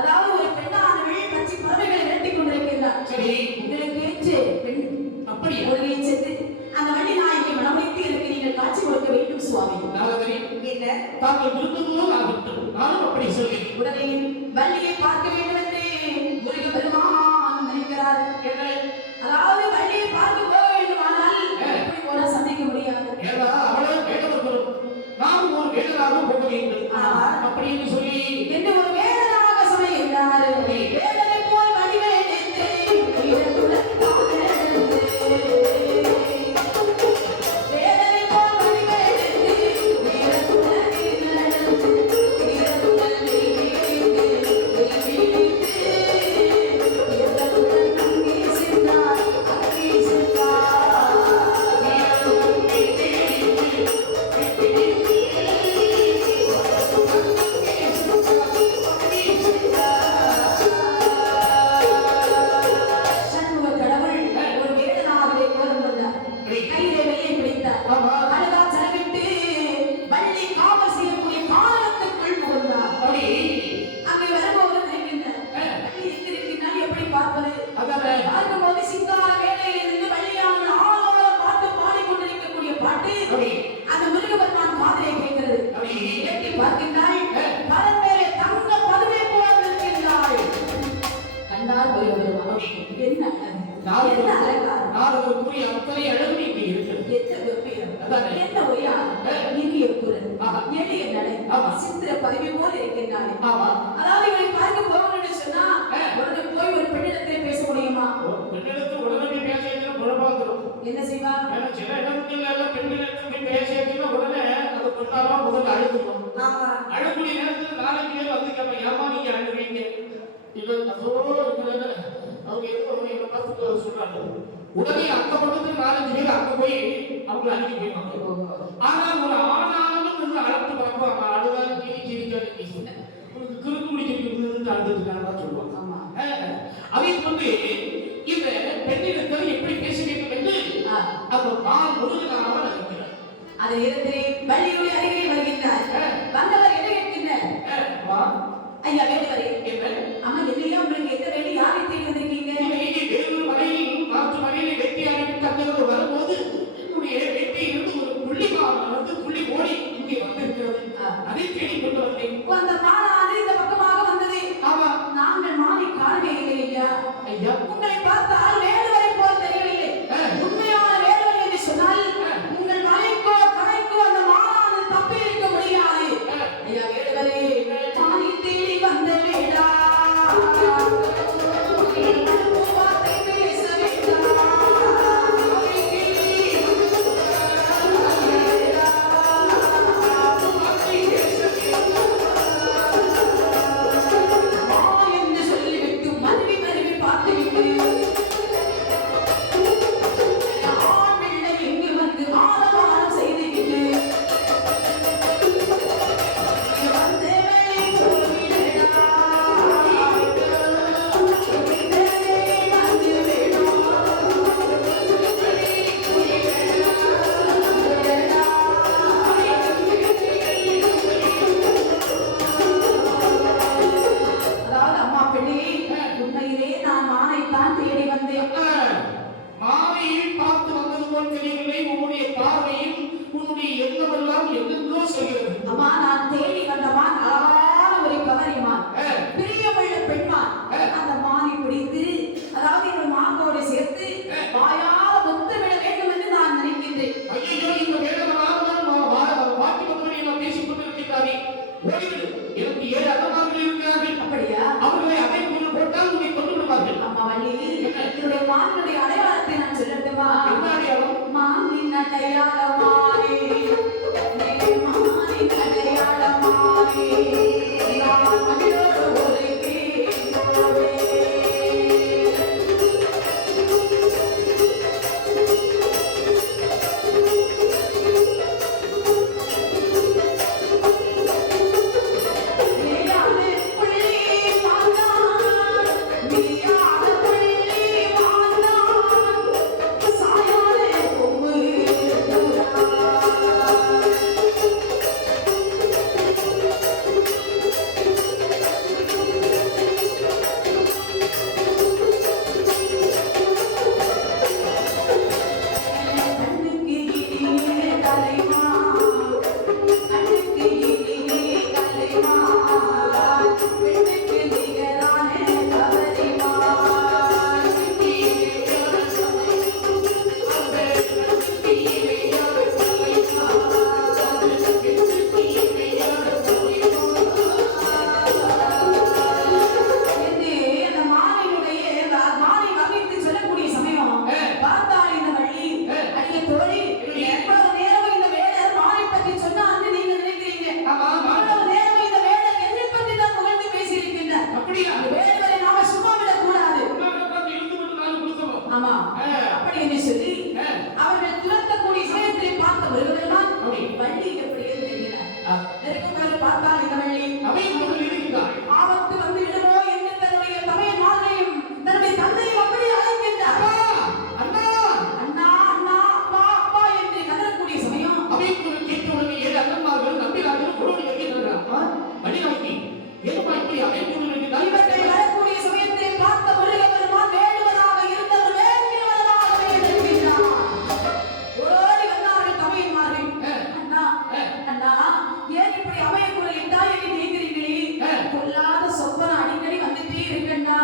அதாவது ஒரு பெண்ணானவள் பச்சை பறவைகளை வேட்டிக் கொண்டிருக்கின்றார். சரி, உங்களுக்கு ஏற்று பெண் அப்படி ஒரு சென்று அந்த வள்ளி நாயகி மனமுடித்து எனக்கு நீங்கள் காட்சி கொடுக்க வேண்டும் சுவாமி. நாரதரே, என்ன தாங்கள் விரும்புவோம் ஆகட்டும், நானும் அப்படி சொல்கிறேன். உடனே வள்ளியை பார்க்க வேண்டும் என்று முருக பெருமான் நினைக்கிறார். அதாவது வள்ளியை பார்க்க போக வேண்டுமானால் எப்படி போல சந்திக்க முடியாது. ஏன்னா அவளை வேடவர்களும் நாம் ஒரு வேடராக போக வேண்டும் அப்படி என்று சொல்லி என்று ஒரு வேடனாக சொல்லுகிறார். வேடனை போல் வடிவெடுத்து வீரத்துடன் வேடனை போல் வடிவெடுத்து வீரத்துடன் வீரத்துடன் அங்கே சென்றார் அங்கே சென்றார். சண்முக கடவுள் ஒரு வேடனாகவே கோலம் கொண்டார். கையிலே வெள்ளை பிடித்தார். அழகா செலவிட்டு வள்ளி காவல் செய்யக்கூடிய காலத்துக்குள் புகுந்தார். அங்கே வருபவர் நினைக்கின்றார், வள்ளி எங்கிருக்கின்றால் எப்படி பார்ப்பது? பார்க்கும்போது சிங்கார வேலையிலிருந்து வள்ளியாமல் ஆளாள பாட்டு பாடிக்கொண்டிருக்கக்கூடிய பாட்டு அந்த முருகபெருமான் காதிலே கேட்கிறது. கேட்டி பார்க்கின்றாள், பலன் மேலே தங்க பதுமை போல் நிற்கின்றாள். கண்டால் முருகபெருமான் என்ன என்ன அலங்காரம், நாரதர் கூறிய அத்தனை அழகு இங்கே இருக்கிறது. என்ன வெப்பீரம், என்ன ஒய்யாரம், இனிய குரல், எளிய நடை, சித்திர பதவி போல் இருக்கின்றாள். அதாவது இவனை பார்க்க போகணும்னு சொன்னா உடனே போய் ஒரு பெண்ணிடத்திலே பேச முடியுமா? பெண்ணிடத்தில் உடனே பேசியதுன்னா குழப்பாந்துரும். என்ன செய்வா? ஏன்னா சில இடத்துல பெண்ணிடத்தில் பேசியதுன்னா உடனே அந்த பொண்ணாரா முதல்ல அழுதுடும். அழுக்கூடிய நேரத்தில் நாளைக்கு நேரம் வந்து கேட்பேன், ஏமா நீங்க அழுவீங்க? இது அதோ இருக்கிறது அவங்க எதுவும் பார்த்து சொல்றாங்க. உடனே அந்த பக்கத்தில் 4-5 பேர் அங்க போய் அவங்க அழுகி போயிடுவாங்க. ஆனால் ஒரு ஆனாலும் வந்து அழுத்து பார்ப்போம், அவங்க அழுதாலும் கிரிக்காது உனக்கு கிறுக்கு முடிச்சிருக்கு அழுதுக்காக சொல்லுவாங்க. அதை வந்து இந்த பெண்ணிடத்தில் எப்படி பேச வேண்டும் என்று அதாவது நான் முருகனாக நினைக்கிறேன். அது நேரத்திலே வள்ளியுடைய அருகில் வருகின்றார். வந்தவர் என்ன கேட்கின்றார்? வா. ஐயா வேண்டுவரே, என்ன? அம்மா என்னையா உங்களுக்கு எந்த வேண்டி யாரை தேடி வந்திருக்கீங்க? இங்கே வேறொரு மலையில் மாற்று மலையிலே வெட்டியாடிவிட்டு அங்கிருந்து வரும்போது என்னுடைய வெட்டியிலிருந்து ஒரு புள்ளிமான் வந்து புள்ளி ஓடி இங்கே வந்திருக்கிறது. அதை தேடி கொண்டு வந்தேன். அந்த மானாது இந்த பக்கமாக வந்தது. ஆமா. நாங்கள் மானை காணவே இல்லை ஐயா. ஐயா, உங்களை பார்த்தால் வேடுவரை போல் தெரியவில்லை. உண்மையான வேடுவர் என்று சொன்னால் உங்கள் மலைக்கோ கரைக்கோ அந்த மானாது தப்பி இருக்க முடியாது. ஐயா வேடுவரே, மானை தேடி வந்த வேடா, வார்த்தை பேச வேண்டாம். என்று சொல்லிவிட்டு மருவி மருவி பார்த்துவிட்டு ஆண் பிள்ளை இங்கு வந்து ஆரவாரம் செய்துவிட்டு வந்து வேலை போய்விடடா, வந்து விடா. அதாவது அம்மா பெண்ணே, உண்மையிலே நான் மானைத்தான் தேடி வந்தேன். மாலையில் பார்த்து வந்தது போல் தெரியவில்லை. உன்னுடைய பார்வையில் உன்னுடைய எண்ணமெல்லாம் எங்கெங்கோ சொல்கிறது. அம்மா, நான் தேடி வந்த மான் அழகான ஒரு கவரி மான், பிரியமுள்ள பெண்மான். அந்த மானை பிடித்து, அதாவது இந்த மாங்கோடு சேர்த்து வாயால் முத்தமிட வேண்டும் என்று நான் நினைக்கின்றேன். ஐயோ, இந்த வேடவனாக வாட்டி வந்தவனை நான் பேசிக் கொண்டிருக்கிறாரே. ஓடிவிடு. எனக்கு 7 அண்ணமார்கள் இருக்கிறார்கள். அப்படியா? அவர்களை அவை கொண்டு போட்டால் உன்னை கொண்டு விடுவார்கள். அம்மா வள்ளி, என்னுடைய மானினுடைய அடையாளத்தை நான் சொல்லட்டுமா? என்ன அடையாளம்? மானின் அடையாளமானே, மானின் அடையாளமானே, நான் மகளோடு ஒரு கேட்டோடே. நீயாத புள்ளி மாந்தான், நீயாத புள்ளி மாந்தான், சாயாத கொம்பு புறா. கண்ணுக்கு இனிய கலைமா, கண்ணுக்கு இனிய கலைமா, பெண்ணுக்கு நிகரான கவரிமா. என்று அந்த மானை வகைத்து சொல்லக்கூடிய சமயம் பார்த்தாள் இந்த வள்ளி. அடிய தோழி, எவ்வளவு நேரம் இந்த வேடர் மானை பற்றி சொன்னான்னு நீங்க நினைக்கிறீங்க? ஆமா, ஆமா. அவ்வளவு நேரம் இந்த வேடர் என்னை பற்றி தான் புகழ்ந்து பேசியிருக்கின்றார். அப்படியா? இந்த வேடுவரை நாம சும்மா விடக்கூடாது. இழுத்து கொண்டு நாலு கொடுத்தோம். ஆமா, அப்படி என்று சொல்லி அவர்கள் துரத்தக்கூடிய சமயத்தில் பார்த்த முருகபெருமான் வள்ளி எப்படி தெரிகிறார். நெருக்கமாக பார்த்தால் இந்த வள்ளி அவை முதல் இருக்கிறார். ஆபத்து வந்து விடுமோ என்று தன்னுடைய தமையன்மார்களையும் தன்னுடைய தந்தையும் அப்படி அழைக்கின்றார். அண்ணா, அண்ணா அண்ணா, அப்பா அப்பா என்று கதறக்கூடிய சமயம் அவை குரல் கேட்டவுடனே 7 அண்ணன்மார்கள் நம்பினார்கள். ஓடி வருகிறார்கள். வழிகாட்டி ஏமா இப்படி அவை குரல் இவற்றை வரக்கூடிய சமயத்தில் பார்த்த முருகபெருமான் வேண்டுவதாக இருந்தவர் வேண்டியவராகவே இருக்கின்றார். ஓடி வந்தார்கள் தமையன்மார்கள். அண்ணா அண்ணா, ஏன் இப்படி அவைய குரல் இட்டாய் என்று கேட்கிறீர்களே? கொல்லாத சொப்பன அடிக்கடி வந்துட்டே இருக்கண்ணா.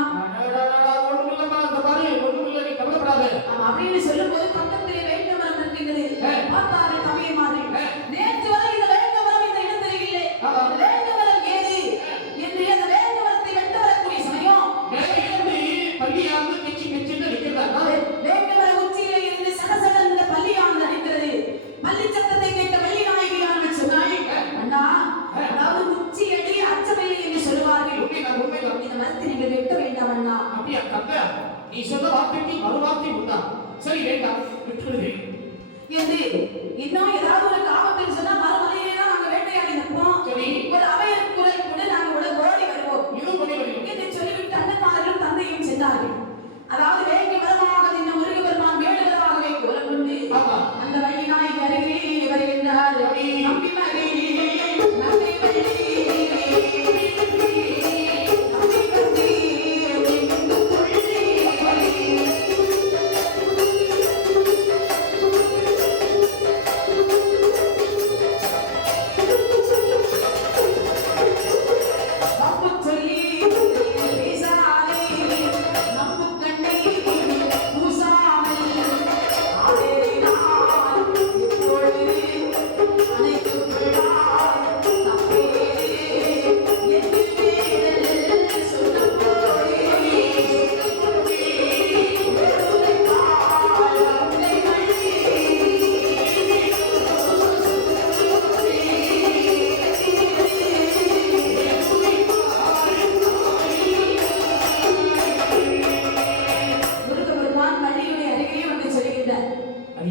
ஒண்ணுமில்லமா, அந்த பாரு, ஒண்ணுமில்லை, நீ கவலைப்படாத. அப்படின்னு சொல்லும்போது பக்கத்திலே வேங்கவரம் இருக்கின்றது. பார்த்தார்கள் தமையன்மார்கள். நேற்று வரை இந்த வேங்கவரம் இந்த இடத்தில் இல்லை. இந்த வேங்கவரம் ஏது என்று அந்த வேங்கவரத்தை வெட்ட வரக்கூடிய சமயம் மேலிருந்து பள்ளியாவது கெச்சி கெச்சின்னு நிற்கிறார்கள். வேங்கவர உச்சியிலே இருந்து சடசட இந்த பள்ளியானது அடிக்கிறது. பள்ளி சத்தத்தை கேட்ட வள்ளி நாயகியானவள் சொன்னாள், அண்ணா, அதாவது உச்சியடி அச்சமில்லை என்று சொல்லுவார்கள். உண்மைதான். இந்த மரத்தை நீங்கள் வெட்ட வேண்டாம் அண்ணா. அப்படியா தந்தை? நீ சொன்ன வார்த்தைக்கு மறுவார்த்தை உண்டா? சரி, வேண்டாம், விட்டுவிடுகிறேன் என்று இன்னும் ஏதாவது ஒரு காமத்தில் சொன்னா மறுமலையிலே தான் நாங்க வேட்டையாடி நிற்போம். சரி. ஒரு அவையர் குரல் கூட நாங்க உடல் ஓடி வருவோம் இது பண்ணிவிடுகிறேன். என்று சொல்லிவிட்டு அண்ணன்மார்களும் தந்தையும் சென்றார்கள். அதாவது வேங்கை வரமாக நின்ற முருகபெருமான் வேடுவராகவே கோலம் கொண்டு ஆமா.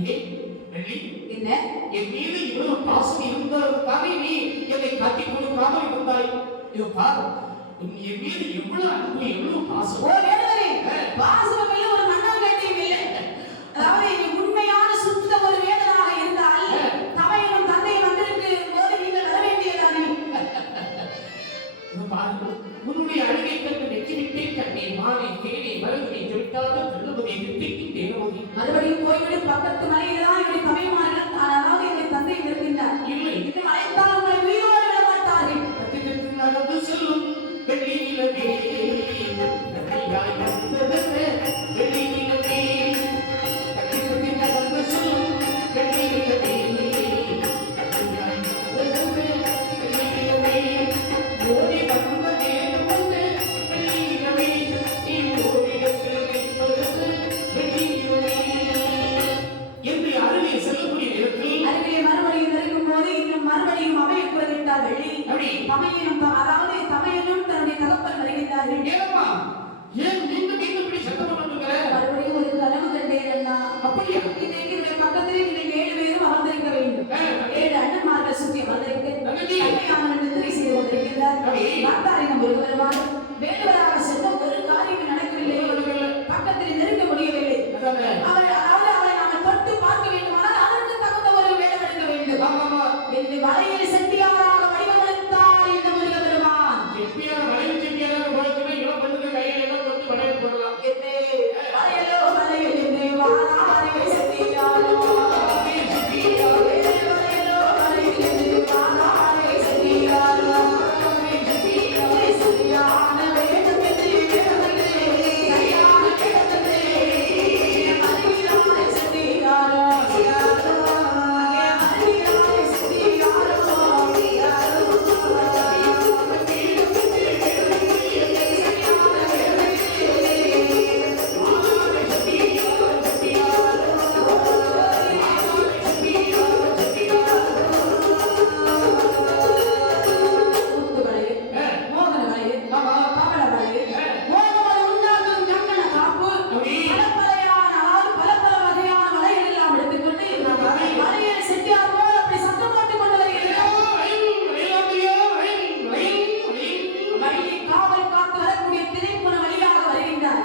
அடியே வெள்ளி என்ன என் மீது இவ்வளவு பாசம் இருந்ததாலே நீ என்னை காட்டிக் கொடுக்காமல் இருந்தாய். இதோ பார், என் மீது எவ்வளவு அன்பு, எவ்வளவு பாசம். ஓ வேடுவரே, பாசமும் இல்லை, ஒரு மண்ணாங்கட்டியும் இல்லை. அதாவது நீ உண்மையான சுத்த ஒரு வேடனாக இருந்தால் தமையனும் தந்தையும் வந்திருக்கும் போது நீங்கள் வர வேண்டியதானே. இதோ பார், உன்னுடைய அழகை கண்டு நெற்றிவிட்டே கண்ணீர் மாறி தேனே மருகனை திருட்டாத திருவதை திருத்திக்கு தேவதை. மறுபடியும் போய்விடு, பக்கத்து மலையில தான் என்னுடைய தமையமார்கள் அதாவது என்னுடைய தந்தை இருக்கின்றார். இல்லை, இது அழைத்தால் உங்களை உயிரோடு விட மாட்டார்கள். கத்திட்டு நடந்து செல்லும் வெள்ளி நிலவே, நன்றியாய் வந்ததே வெள்ளி நிலவே. கத்திட்டு நடந்து செல்லும் வெள்ளி நிலவே, நன்றியாய் வந்ததே வெள்ளி நிலவே. ஓடி வந்த நேரம் வந்து வெள்ளி நிலவே, நீ ஓடிடத்தில் நிற்பது வெள்ளி நிலவே. என்று அருகே செல்லக்கூடிய நேரத்தில் அருகிலே மறுபடியும் நெருங்கும் போது இன்னும் மறுபடியும் அவையை குறைவிட்டார் வெள்ளி. தமையனும் அதாவது தமையனும் தன்னுடைய தகப்பன் வருகின்றார்கள். ஏம்மா, ஏன் மீண்டும் மீண்டும் இப்படி சத்தம் பண்ணுகிற? மறுபடியும் ஒரு கனவு கண்டேன் அண்ணா. அப்படியா? இன்னைக்கு என்னுடைய பக்கத்திலே நீங்கள் 7 பேரும் அமர்ந்திருக்க வேண்டும். 7 அண்ணன்மார்கள் சுற்றி அமர்ந்திருக்க தமையானவன் நித்திரை செய்து கொண்டிருக்கின்றார். நாட்டாரிடம் ஒரு வருவார். வேடுவராக சென்ற ஒரு காரியம் நடக்கவில்லை. பக்கத்தில் நெருங்க முடியவில்லை. அவரை நாம தொட்டு பார்க்க வேண்டுமானால் அதற்கு தகுந்த ஒரு வேடம் எடுக்க வேண்டும். என்று வலையில் செட்டியாராக வடிவமைத்தார் இந்த முருகபெருமான். செட்டியார வளைவு செட்டியார போச்சுன்னா இவன் பண்ணுங்க கையில எல்லாம் தொட்டு வளைய போடலாம். என்னே வலையலோ வலையில் என்னே வாராரே செட்டியாரோ. வலையலோ வலையில் என்னே வாராரே செட்டியாரோ. சரியான வேடத்திலே சரியான வேடத்திலே மறைகிறாரே செட்டியாரோ. மறைகிறாரே செட்டியாரோ. முத்து வளையல், மோகன வளையல், பவள வளையல், மோகமலை உண்டாக்கும் கங்கண காப்பு, பலப்பலையான அதாவது பல வகையான வளையல் எல்லாம் எடுத்துக்கொண்டு வளையல் செட்டியார் போல் அப்படி சத்தம் போட்டுக் கொண்டு வருகிறார். வள்ளி காவல் காத்து வரக்கூடிய திரைப்புற வழியாக வருகின்றார்.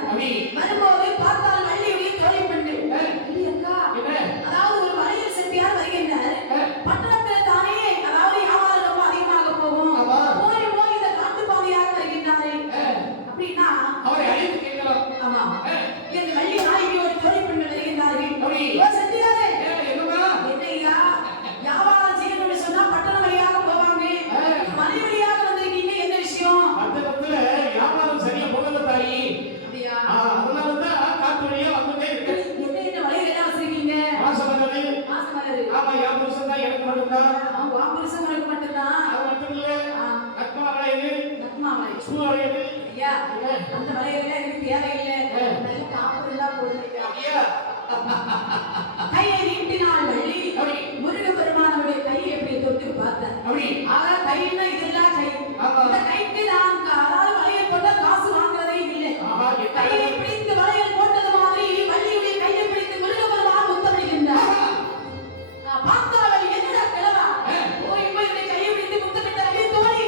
வரும்போது பார்த்தால் வள்ளியுடைய தோழி பெண்டு. அக்கா, அதாவது ஒரு வளையல் செட்டியார் வருகின்றார். பட்டணத்தில் தானே அதாவது வியாபாரம் ரொம்ப அதிகமாக போகும். போய் போய் இந்த காட்டுப்பாதையாக வருகின்றாரே அப்படின்னா அவரை அழைத்து கேட்கலாம். ஆமா இந்த வள்ளி நாயகி ஒரு தோழி பெண்டு வருகின்றார்கள். ஓ செட்டியாரே, என்னையா வியாபாரம் செய்யணும்னு சொன்னா பட்டணம் வழியாக போவாங்க, மலை வழியாக வந்திருக்கீங்க, என்ன விஷயம்? பட்டணத்துல வியாபாரம் சரியா போகல தாயி. அப்படியா? அதனாலதான் காட்டு வழியா வந்துட்டே இருக்கு. என்ன இந்த வளையல் எல்லாம் வச்சிருக்கீங்க? மாசமல்லது. மாசமலரு. ஆமா, என் புருஷன் தான் எனக்கு மட்டும்தான். வா புருஷங்களுக்கு மட்டும்தான். அது மட்டும் இல்ல, நக்மா வளையது, நக்மா வளையல். சூ வளையது. ஐயா, அந்த வளையல் எனக்கு தேவையில்லை. நல்ல காப்பு இருந்தா போதும். அப்படியா? கையை நீட்டினாள் வள்ளி. முருகபெருமானுடைய கையை எப்படி தொட்டு பார்த்தேன். அப்படி ஆக கைன்னா இதெல்லாம் கை. ஆமா. இந்த கைக்கு நான் அதாவது வளையல் போட்டா காசு வாங்குறதே இல்லை. ஆஹா, கையை பிடித்து வளையல் போட்டது மாதிரி வள்ளியுடைய கையை பிடித்து முருகபெருமான் முத்தமிடுகின்றார். பார்த்தால் அவள் என்னடா கிழவா போய் போய் இந்த கையை பிடித்து முத்தமிட்ட வள்ளி தோழி.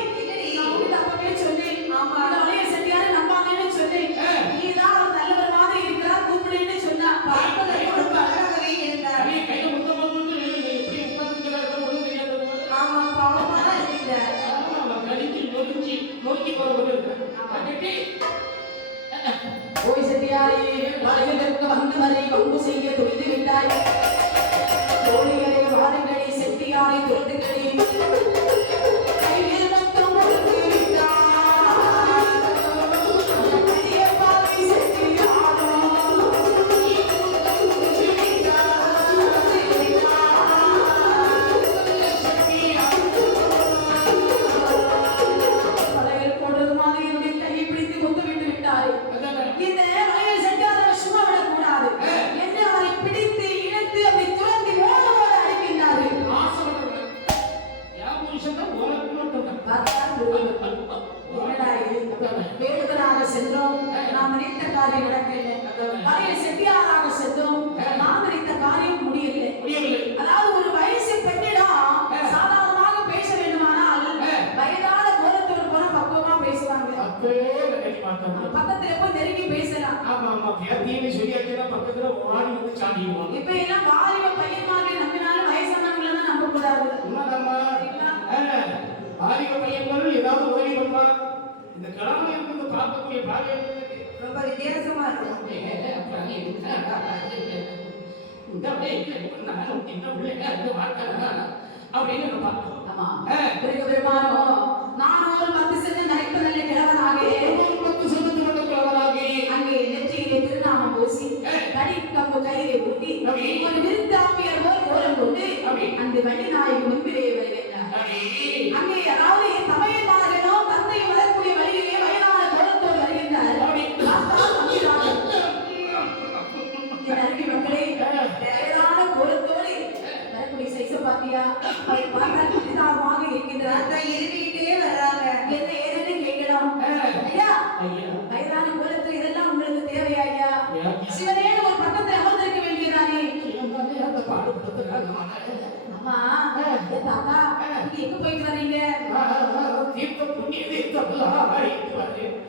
நான் உன்கிட்ட அப்பவே சொன்னேன். இந்த வளையல் செட்டியாரு நம்பாங்கன்னு சொன்னேன். நீதான் அவர் நல்லவர் மாதிரி இருக்கிறார், கூப்பிடுன்னு சொன்னா. பார்ப்பதற்கு ரொம்ப அழகாகவே இருந்தார். அப்படியே கையில முத்தம் போட்டு எப்படி உட்கார்ந்துக்கிறாரு ஒண்ணும் தெரியாத போது. ஆமா, பாவமா தான் இருக்கிறார். கடிச்சு நொறுக்கி போற போது இருக்கு. ஓய் செட்டியாரே, வளையலுக்கு வந்து வரை பங்கு செய்ய துணிந்து விட்டாய். தோழிகளே வாருங்கள், அப்படின்னு ஆமா பெருமானோ நான் ஒரு 10 சென்ட் நரைத்த நல்ல கிழவனாகே 10 சென்ட் கொண்ட கிழவனாகே அங்கே நெற்றியிலே திருநாமம் பூசி கடி கம்பு கையிலே ஊட்டி ஒரு விருத்தாப்பியர் போல் கோலம் கொண்டு அந்த வள்ளி நாயகி முன்பிலே வருகின்றார். அங்கே அதாவது தமையன்மார்களோ தந்தையை வரக்கூடிய வழியிலே வயதான கோலத்தோடு வருகின்றார். என் அருமை மக்களே வயதான கோலத்தோடு வரக்கூடிய சைஸ பாத்தியா அவர் பார்த்தால் புதிதாகமாக இருக்கின்றார். இருமிட்டே வர்றாங்க. என்ன ஏதேன்னு கேட்கலாம். ஐயா வயதான கோலத்தில் இதெல்லாம் உங்களுக்கு தேவையா ஐயா? சிவனேன்னு ஒரு பக்கத்தில் அமர்ந்திருக்க வேண்டியதானே? அம்மா தாத்தா நீங்க எங்க போயிட்டு வர்றீங்க? தீர்த்தம் புண்ணிய தீர்த்தம்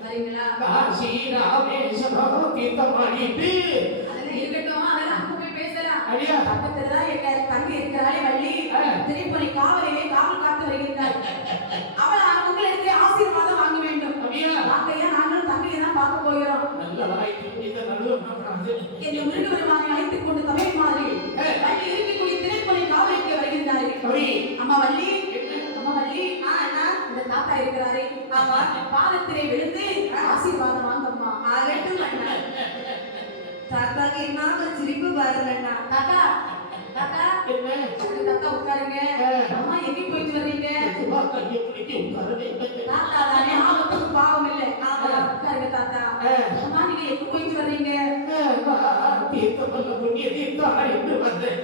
வரீங்களா? காசி ராமேஸ்வரம் தீர்த்தம் ஆடிட்டு அதெல்லாம் இருக்கட்டும், அதெல்லாம் அங்க போய் பேசலாம். ஐயா. பக்கத்துல தான் எங்க தங்கி இருக்கிறாளே வள்ளி திருப்பணி காவலிலே காவல் காத்து வருகின்றார். அவள் உங்களுக்கு ஆசீர்வாதம் வாங்க வேண்டும். வாங்கையா நாங்களும் தங்கையை தான் பார்க்க போகிறோம். இந்த மிருகபெருமானை அழைத்துக் கொண்டு தமிழ் மாதிரி வள்ளி இருக்கக்கூடிய திருப்பணி காவலுக்கு வருகின்றார்கள். அம்மா வள்ளி அம்மா வள்ளி இந்த தாத்தா இருக்கிறாரே பாதத்திலே விழுந்து ஆசீர்வாதம் வாங்கம்மா. ஆகட்டும் அண்ணா. தாத்தாக்கு என்ன ஒரு சிரிப்பு பாருங்க அண்ணா. தாத்தா தாத்தா தாத்தா உட்காருங்க. அம்மா எங்க போயிட்டு வர்றீங்க? தாத்தா தானே ஆபத்துக்கு பாவம் இல்லை. உட்காருங்க தாத்தா. அம்மா நீங்க எங்க போயிட்டு வர்றீங்க? புண்ணிய தீர்த்தம் ஆடிட்டு வந்தேன்.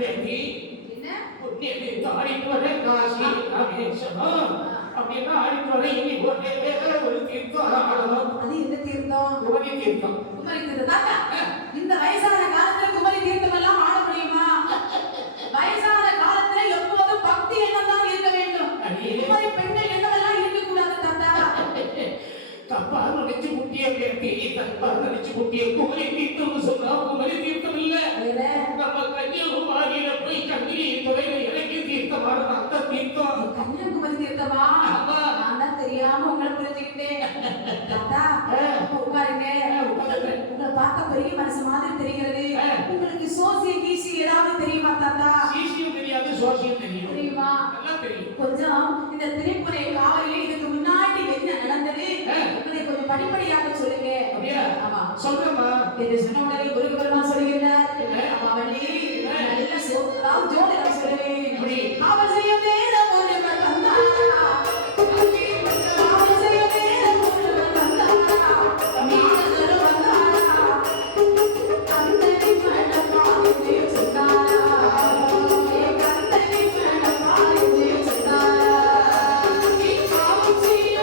என்ன புண்ணிய தீர்த்தம் ஆடிட்டு வரேன். காசி ராமேஸ்வரம் அப்படின்னா ஆடிட்டு வரேன். இனி ஒரு தீர்த்தம் ஆடணும். அது என்ன தீர்த்தம்? குமரி தீர்த்தம். குமரி தீர்த்தம். தாத்தா இந்த வயசான காலத்துல குமரி தீர்த்தம் எல்லாம் ஆட முடியுமா? வயசான காலத்துல எப்போதும் பக்தி எண்ணம் தான் இருக்க வேண்டும். குமரி பெண்கள் எண்ணமெல்லாம் இருக்கக்கூடாது தாத்தா. தப்பா நினைச்சு முட்டிய பேட்டி தப்பா நினைச்சு முட்டிய குமரி தீர்த்தம் சொன்னா குமரி தீர்த்தம் இல்ல. நம்ம கன்னியாகுமரியில போய் கண்ணீரி துறையில இறங்கி தீர்த்தம் ஆடுற அந்த தீர்த்தம். கன்னியாகுமரி தீர்த்தமா? நான் தான் தெரியாம உங்களை புரிஞ்சுக்கிட்டேன். தாத்தா உட்காருங்க. உங்களை பார்க்க பெரிய மனசு மாதிரி தெரிகிறது. உங்களுக்கு சோசிய கீசி ஏதாவது தெரியுமா தாத்தா? சீசியம் தெரியாது, சோசியம் தெரியும். தெரியுமா? நல்லா தெரியும். கொஞ்சம் இந்த திரைப்புரை காவலில் இதுக்கு முன்னாடி என்ன நடந்தது உங்களை கொஞ்சம் படிப்படியாக சொல்லுங்க. அப்படியா? ஆமா சொல்றேம்மா. என்று சொன்ன உடனே முருகபெருமான் சொல்லுகிறார். அம்மா வள்ளி நல்ல அதாவது ஜோதிடம் சொல்லுவேன். காவல் செய்ய வேதம் ஒருவர் வந்தாரா, காவல் செய்ய வேதம் ஒருவர் வந்தாரா, மீனவர் வந்தாரா, கந்தனை மணப்பாய் சொன்னாரா, கந்தனை மணப்பாய் சொன்னாரா, காவல் செய்ய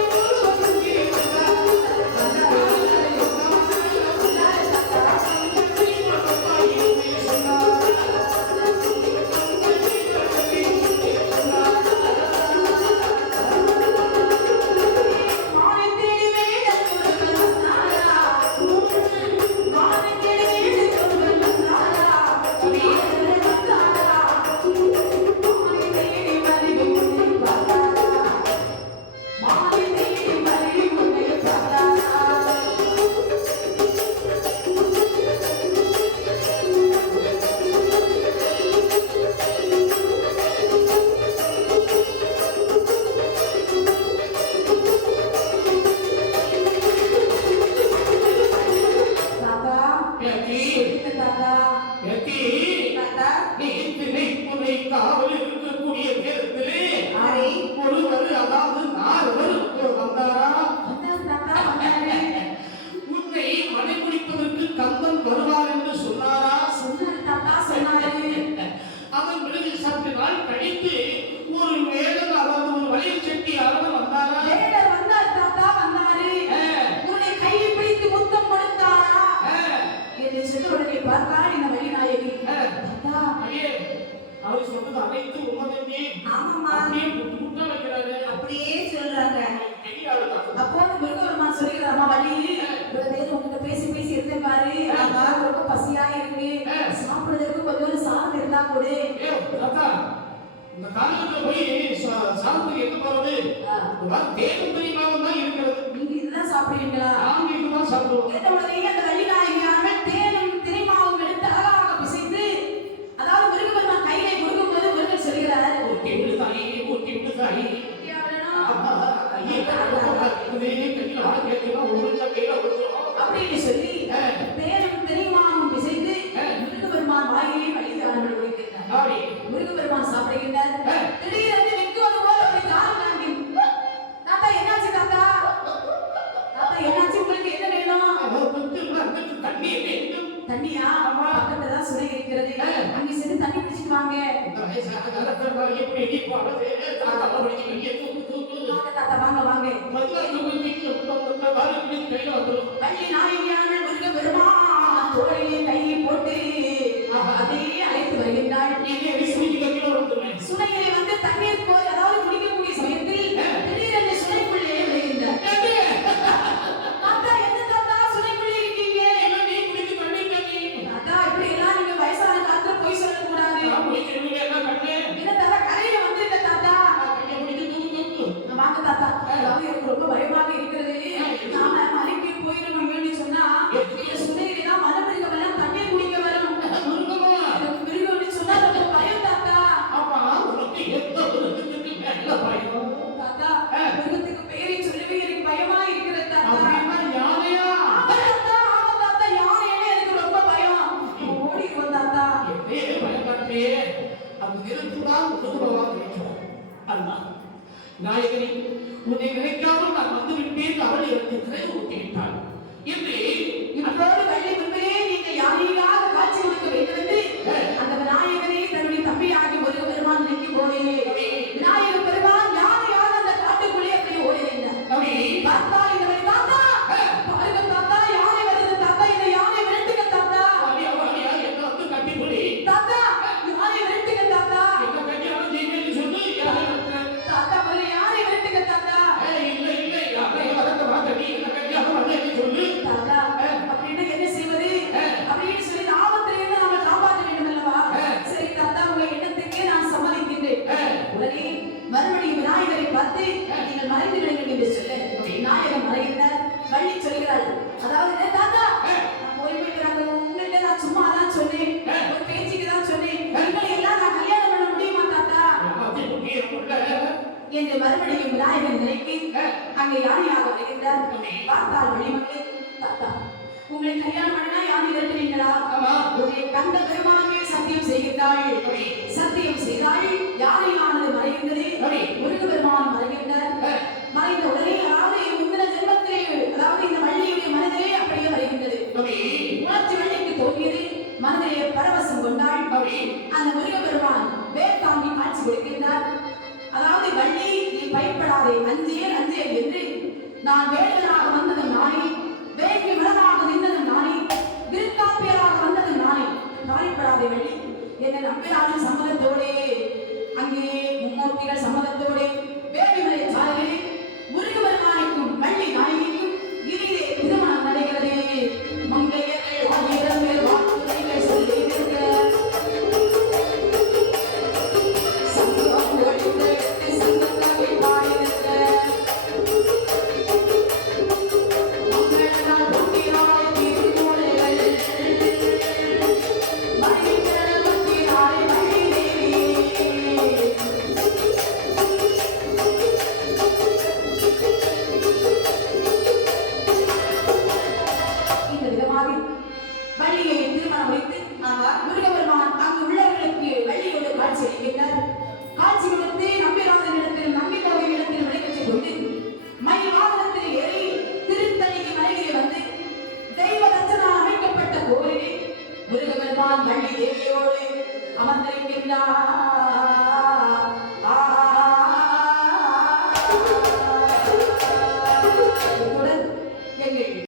ஒருவர் பார்த்தால் இந்த வழி நாயகி தாத்தா அவர் சொன்னது அனைத்து உண்மையே. ஆமாம்மா. அப்படியே முட்டா வைக்கிறாரு. அப்படியே சொல்றாங்க. அப்போது முருகபெருமான் சொல்லுகிறார். அம்மா வள்ளி உங்ககிட்ட பேசி பேசி இருந்தே பாரு. ரொம்ப பசியா இருக்கு. சாப்பிடுறதுக்கு கொஞ்சம் சாதம் இருந்தா கொடு. தாத்தா இந்த காலத்துல போய் சாதத்துக்கு எங்க போறது? தேனும் தெரியுமாவும் தான் இருக்கிறது. நீங்க இதுதான் சாப்பிடுவீங்களா? நாங்க இதுதான் சாப்பிடுவோம். உடனே அந்த வள்ளி நாயகியானவள் தேனும் திரைமாவும் வயசான காலத்துல எப்படி நீ போறது தாத்தா படிச்சு வெளியே தூக்கு வாங்க தாத்தா வாங்க வாங்க. முதல்ல தூக்கி வாரத்துக்கு கையில வந்துடும். வள்ளி நாயகியான முருக பெருமான் தோளிலே கையை போட்டு அதையே அழைத்து வருகின்றாள். சுனையிலே வந்து தண்ணீர் போய் அதாவது குடிக்கக்கூடிய சமயத்தில் திடீரென்று சுனைக்குள்ளே விழுகின்றார். தாத்தா என்ன தாத்தா சுனைக்குள்ளே இருக்கீங்க? தாத்தா இப்படி எல்லாம் நீங்க வயசான காலத்துல போய் சொல்லக்கூடாது. என்ன தாத்தா கரையில வந்திருக்க தாத்தா? வாங்க தாத்தா, அதாவது எனக்கு ரொம்ப பயமாக இருக்கிறது. நாம மலைக்கு போயிடணும்னு சொன்னா இந்த சுனையிலே தான் மரமிருகம் எல்லாம் தண்ணீர் குடிக்க வரும். எனக்கு மிருகம்னு சொன்னா ரொம்ப பயம் தாத்தா. தாத்தா மிருகத்துக்கு பேரை சொல்லவே எனக்கு பயமா இருக்கிறது தாத்தா. ஆமா தாத்தா, ஆமா தாத்தா, யானையே எனக்கு ரொம்ப பயம். ஓடிடுவோம் தாத்தா. நாயகனே, உன்னை நினைக்காமல் நான் வந்து விட்டேன். அவள் எனக்கு சிறை ஊட்டிவிட்டாள் என்று இப்போது வள்ளி முன்பே நீங்கள் யானையாக காட்சி கொடுக்க வேண்டும் என்று அந்த விநாயகரை தன்னுடைய தம்பியாகி முருக பெருமான் நினைக்கு போனே. விநாயகர் பெருமான் யானையாக அந்த காட்டுக்குள்ளே அப்படி ஓடினார். பார்த்தால் இந்த மாதிரி தாத்தா பாருங்க தாத்தா, யானை வருது தாத்தா, இந்த யானை விரட்டுங்க தாத்தா. என்ன வந்து கட்டிப்படி தாத்தா யானை விரட்டுங்க தாத்தா. என்ன கல்யாணம் செய்வேன்னு சொல்லு. தாத்தா முதல்ல யானை விரட்டுங்க தாத்தா. இல்லை யாரை வளர்க்க மாட்டேன். நீ என்ன கல்யாணம் பண்ணேன்னு சொல்லு. தாத்தா அப்படின்னு என்ன செய்வது அப்படின்னு சொல்லி ஆபத்துல இருந்து நாம காப்பாற்ற வேண்டும் அல்லவா? சரி தாத்தா, உங்க எண்ணத்துக்கு நான் சம்மதிக்கின்றேன். உடனே மறுபடியும் விநாயகரை பார்த்து நீங்கள் மறைந்து விடுங்கள் என்று சொல்ல விநாயகர் மறைகிறார். வள்ளி சொல்கிறாள், அதாவது தாத்தா நான் போய்விடுறாங்க, உங்கள்கிட்ட நான் சும்மா தான் சொன்னேன், ஒரு பேச்சுக்கு தான் சொன்னேன், உங்களை எல்லாம் நான் கல்யாணம் பண்ண முடியுமா தாத்தா என்று மறுபடியும் விநாயகர் நினைக்கு அங்கே யானையாக வருகின்றார். பார்த்தால் வழிமக்கள், தாத்தா உங்களை கல்யாணம் பண்ணா யானை விரட்டுவீங்களா? உங்களை கண்ட பெருமானமே சத்தியம் செய்கின்றாள். சத்தியம் செய்தாள். யானையானது மறைகின்றது. முருக பெருமான் மறைகின்றார். மறைந்த உடனே அதாவது முந்தின ஜென்மத்திலே அதாவது இந்த வள்ளியுடைய மனதிலே அப்படியே வருகின்றது. உணர்ச்சி வள்ளிக்கு தோன்றியது. மனதிலே பரவசம் கொண்டாள். அந்த முருக பெருமான் வேர்தாங்கி காட்சி கொடுக்கின்றார். அதாவது வள்ளி நீ பயப்படாதே, அஞ்சேல் அஞ்சேல் என்று நான் வேடுவனாக வந்ததும் நானே, வேட்கை மனமாக நின்றதும் நானே, திருக்காப்பியராக வந்ததும் நானே. கவலைப்படாதே வள்ளி, என்னை நம்பிராஜன் சம்மதத்தோடே அங்கே மும்மூர்த்திகள் சம்மதத்தோடே வேள்விமலை சாலையிலே முருக பெருமானுக்கும் வள்ளி நாயகிக்கும் இனிதே திருமணம் நடைகிறது. மங்கையர்கள் ஆயிரம் பேர் வாக்குரைகள் சொல்லி நிற்க வள்ளியை திருமணம் வைத்து முருகபெருமான் அங்கு உள்ளவர்களுக்கு வள்ளியோடு காட்சி அளிக்கின்றார். காட்சி கொடுத்து நம்பிராஜனிடத்தில் நம்பிக்கோவிலிடத்தில் விடைபெற்றுக் கொண்டு மயில் வாகனத்தில் ஏறி திருத்தணிக்கு மலையிலே வந்து தெய்வ தச்சனால் அமைக்கப்பட்ட கோவிலில் முருகபெருமான் வள்ளி தேவியோடு அமர்ந்திருக்கின்றார்.